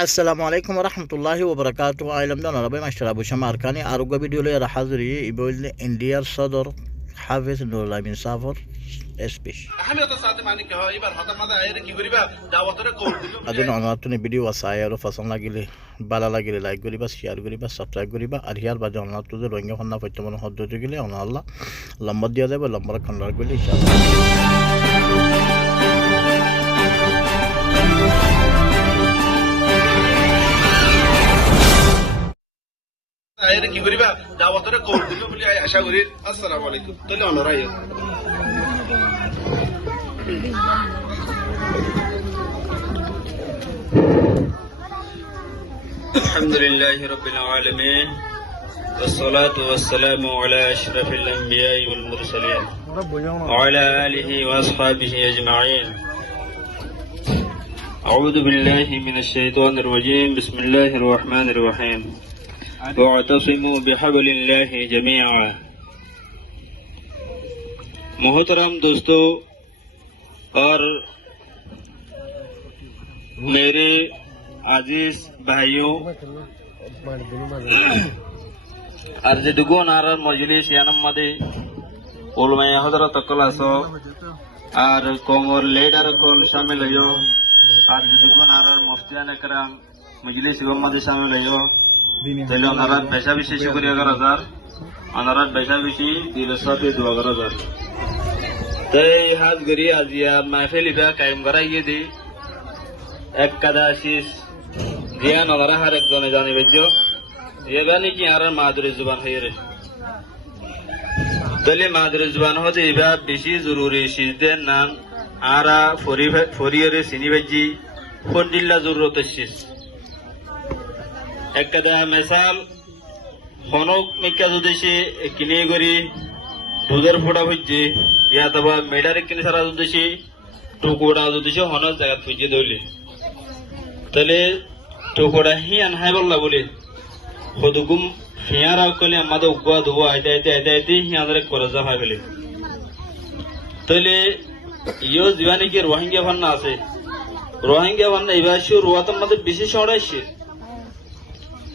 Assalamu alaikum warahmatullahi wabarakatuh. Ailam dan Arabi Masyarakat Abu Syamar Kani Aruga video le Rahazri Ibolni India Sadr Hafiz Nurullah bin Safar speech. Adun anatuni video wasaya ro fason lagile bala lagile like goriba share goriba subscribe goriba ar hiyar baje onatu de rohingya khonna faytamon hoddo gile on Allah lamba diya debe lamba khandar gile inshallah. কি করিবা দাওয়াতরে কবুল দিবে বলে আশা করি। আসসালামু আলাইকুম। তাহলে অনরাই আলহামদুলিল্লাহি রাব্বিল আলামিন والصلاة والسلام على أشرف الأنبياء والمرسلين وعلى آله وأصحابه أجمعين. أعوذ بالله من الشيطان الرجيم. بسم الله الرحمن الرحيم. واعتصموا بحبل الله جميعا. मोहतरम दोस्तों और मेरे आजीज भाइयों, अर्जदुगो नारार मजलिस यानम्मदे उलमाए हजरत अकल आसो और कोमर लेडर कल शामिल हो अर्जदुगो नारार मुफ्तियान करम मजलिस गम्मदे शामिल हो তাহলে ওনারার পেশা বেশি শুকরিয়া করা যার ওনারার পেশা বেশি দিলের সাথে দোয়া করা যার তাই হাত গড়ি আজিয়া মাহফিলিবা কায়েম করা গিয়ে দি এক কাদা শীষ দিয়া ওনারা হার একজনে জানিবেজ্য এবার নাকি আর মাদুরি জুবান হয়ে রে তাহলে মাদুরি জুবান হতে এবার বেশি জরুরি শীষদের নাম আরা ফরিয়রে সিনিবেজি ফন্ডিল্লা জরুরত শীষ একটা মেসাল হনক মিকা যদি সে কিনে করি দুধের ফোটা হচ্ছে ইয়া তবা মেডারে কিনে সারা যদি সে টুকুরা যদি সে হনক জায়গা খুঁজে ধরলে তাহলে টুকুরা হি আনহাই বললা বলে হদুকুম হিয়ারা কলে আমাদের উগুয়া ধুয়া আইতে আইতে আইতে আইতে হিয়াদের করে যা ভাই বলে তাহলে ইয়ো জীবানে কি রোহিঙ্গা ভান্না আছে রোহিঙ্গা ভান্না এবার সে রোয়াত আমাদের বেশি সরাইছে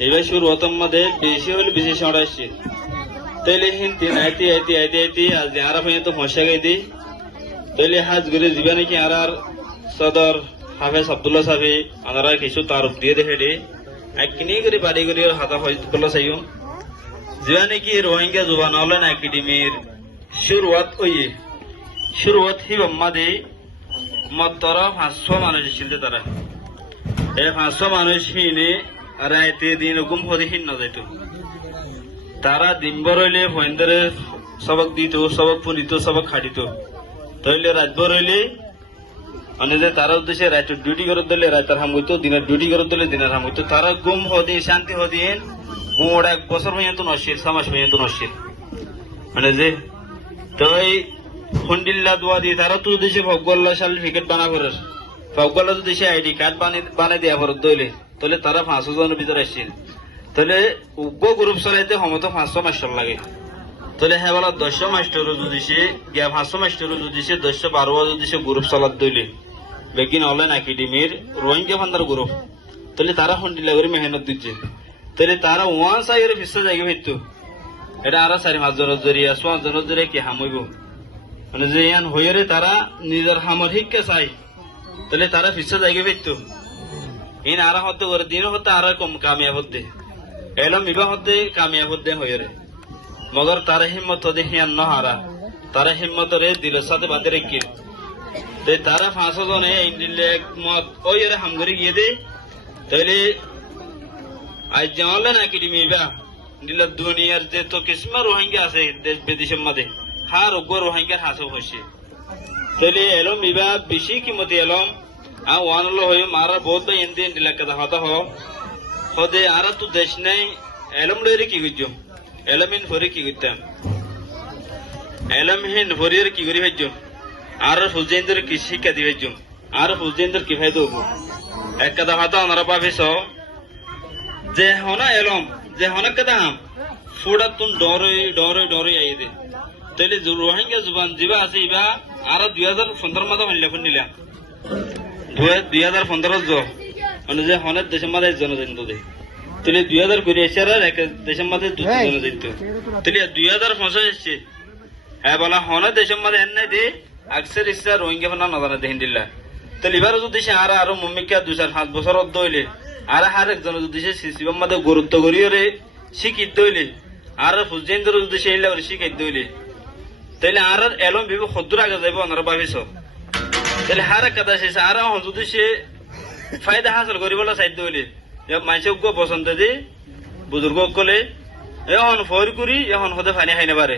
এবার শুরুয়াতের মধ্যে বেশি হলে বেশি সরাইছে তাইলে হিন্দি আইতে আইতে আইতে আইতে আজ আর তো মশা গাইতে তাইলে হাজ ঘুরে যাবে নাকি আর সদর হাফেজ আব্দুল্লাহ সাহেব আনারা কিছু তারফ দিয়ে দেখে রে একনি করে বাড়ি করে হাতা হইতুল্লাহ সাহেব যাবে নাকি রোহিঙ্গা জুবান হলেন একাডেমির শুরুয়াত হি বাম্মাদে মাত্র 500 মানুষ ছিল তারা এই 500 মানুষ হিনে রাইতে দিন হুকুম হদিহীন না যাইতো তারা দিনভর হইলে ফয়েন্দারে সবক দিত সবক পুনিত সবক খাটিত তাইলে রাতভর হইলে মানে যে তারা উদ্দেশ্যে রাইতের ডিউটি করে দিলে রাইতার হাম হইতো দিনের ডিউটি করে দিলে দিনের হাম হইতো তারা গুম হদিন শান্তি হদিন গুম ওরা 1 বছর পর্যন্ত নশির 6 মাস পর্যন্ত নশির মানে যে তো এই ফন্ডিল্লা দোয়া দিয়ে তারা তো উদ্দেশ্যে ভগল্লা সার্টিফিকেট বানা করে ভগল্লা উদ্দেশ্যে আইডি কার্ড বানিয়ে দেওয়া ফরত দইলে তাহলে তারা 500 জনের ভিতরে আসছিল তাহলে উগ্র গ্রুপ চালাইতে সমত 500 মাস্টার লাগে তাহলে হ্যাঁ বলা 10 মাস্টার যদি সে 500 মাস্টার যদি সে 10-12 যদি সে গ্রুপ চালাত দইলে বেকিন অনলাইন একাডেমির রোহিঙ্গা ফান্দার গ্রুপ তাহলে তারা ফন্ডিলা করে মেহনত দিচ্ছে তাহলে তারা ওয়ান সাইয়ের ফিসা জায়গা হইতো এটা আর 4-5 জনের জরিয়া 5 জনের জরিয়া কি হামইব মানে যে ইয়ান হইরে তারা নিজের হামর শিক্ষা চাই তাহলে তারা ফিসা জায়গা হইতো ইন আরা হতে করে দিন হতে আর কম কামিয়াব হতে এলম বিবাহ হতে কামিয়াব হতে হয়ে রে মগর তার হিম্মত হতে হিয়ান নহারা তার হিম্মত রে দিলের সাথে বাঁধে রেখে তারা 500 জনে ইন্ডিলে একমত ওই রে হামগরি গিয়ে দে তাহলে আজ জানলেন একাডেমি বা দিলের দুনিয়ার যে তো কিসমা রোহিঙ্গা আছে দেশ বিদেশের মধ্যে হার উগ্র রোহিঙ্গার হাসব হয়েছে তাহলে এলম বিবাহ বেশি কিমতি এলম आ वानलो हो मारा बहुत भाई इंदे इंडिला का दाता हो दे आरा तू देश नहीं एलम लेरे की गुजो एलम इन फोरे की गुत्ता एलम हिन फोरियर की गुरी भेजो आरा फुजेंदर किसी का दिवेजो आरा फुजेंदर की फायदो हो एक का दाता हमारा पापे सो जे होना एलम जे होना का दाम फूडा तुम डोरे आई दे तेरे जो रोहिंग्या जुबान जीवा आसे इबा आरा 2015 मध्ये म्हणले पण निल्या 2015 जो মানে যে হনের দেশের মাঝে জনজান্ত দে তাহলে 2020 এসে আর এক দেশের মাঝে দুটি জনজান্ত তাহলে 2050 এসছে হ্যাঁ বলা হনের দেশের মাঝে এনে দে আকসের ইসরা রোহিঙ্গা ফনা নজানা দেহিন দিল্লা তাহলে এবার যদি সে আরো মুম্মিকা 2-5 বছর অর্ধ হইলে আর হার একজন যদি সে সিসিবের মধ্যে গুরুত্ব করিয়ে শিক্ষিত হইলে আর ফুজেন্দ্র যদি সে এলে শিক্ষিত হইলে তাহলে আর এলম বিবে সদ্দুর আগে যাইব ওনারা ভাবিস তাহলে হার কথা শেষ আর যদি সে ফায়দা হাসিল করিবলে চাইতে হইলে মানুষ পছন্দ দি বুজুর্গ কলে এখন ফর করি এখন হতে ফানি খাই নারে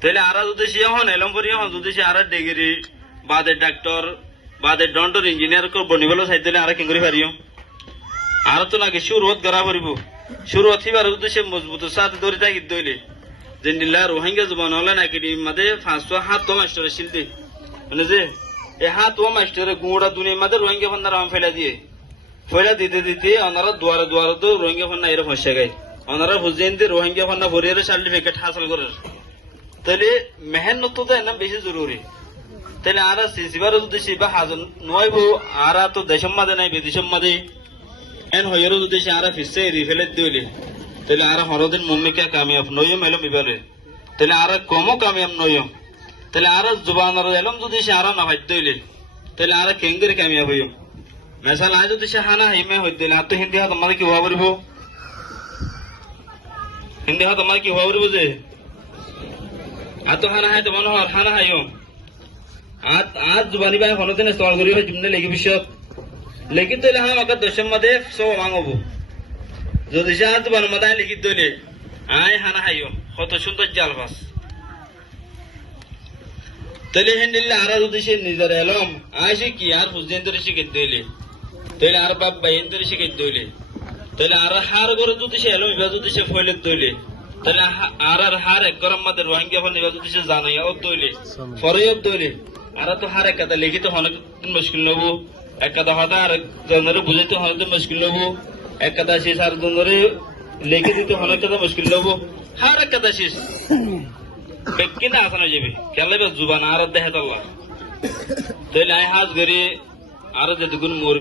তাহলে আর যদি সে এখন এলম করি এখন যদি সে আর ডিগ্রি বাদে ডাক্তার বাদে ডন্টর ইঞ্জিনিয়ার বনিবলে চাইতে হলে আর কি করে পারিও আর তো লাগে শুরুত করা পড়ব শুরুত হিবার যদি সে মজবুত সাথে ধরে থাকি দইলে যে নিলা রোহিঙ্গা জবান হলে নাকি মাঝে 500 মাস্টার ছিল দে মানে যে এই 500 মাস্টারে গুঁড়া দুনিয়ার মাঝে রোহিঙ্গা ফন্দার আম ফেলা দিয়ে ফেলা দিতে দিতে ওনারা দুয়ারে দুয়ারে তো রোহিঙ্গা ফন্না এর ফসে গায় ওনারা বুঝেন যে রোহিঙ্গা ফন্না ভরিয়ে সার্টিফিকেট হাসিল করে তাহলে মেহনত তো এনাম বেশি জরুরি তাহলে আর সিসিবার যদি সিবা হাজন নয়বো আর তো দেশের মাঝে নাই বিদেশের মাঝে এন হইয়েরও যদি সে আর ফিসে রিফেলে দিলে তাহলে আর হরদিন মুম্মিকা কামিয়াব নয়ম এলম ইবালে তাহলে আর কমও কামিয়াব নয়ম তাহলে আর জুবানার এলম যদি সে আর না ভাইতে হইলে তাহলে আর কেঙ্গের কামিয়াব হইম মেসাল আজ যদি সে হানা হিমে হইতে আর তো হিন্দি হাত আমার কি হওয়া পারিব হিন্দি হাত আমার কি হওয়া পারিব যে আর তো হানা হাই তো মনে হয় হানা হাইও আজ জুবানি ভাই হনদিনে সওয়াল করি ভাই জিমনে লেগে বিষয় লিখিত দিলে হ্যাঁ আমাকে দশের মধ্যে সব মাঙবো যদি সে আর জুবানের মধ্যে লিখিত দিলে আয় হানা হাইও কত সুন্দর জাল বাস তাহলে হেন্ডিলে আর যদি সে নিজের এলম আয় সে কি আর বুঝতেন ধরে শিখিত দিলে তাহলে আর বাপ বাইন ধরে শিখিত দিলে তাহলে আর হার করে যদি সে এলম এবার যদি সে ফইলত দিলে তাহলে আর হার এক গরম মধ্যে রোহিঙ্গা ফোন এবার যদি সে জানাই ও দইলে ফরে দইলে আর তো হার এক কথা লিখিত অনেক মুশকিল নেবো এক কথা হতা আর জনের বুঝাইতে হয়তো মুশকিল নেবো এক কথা শেষ আর জনের লিখে দিতে অনেক কথা মুশকিল নেবো হার এক কথা শেষ বেকি না আসানো যাবে কেলে জুবান আর দেখা তাহলে আয় হাজ গড়ি আর যেটুকুন মোর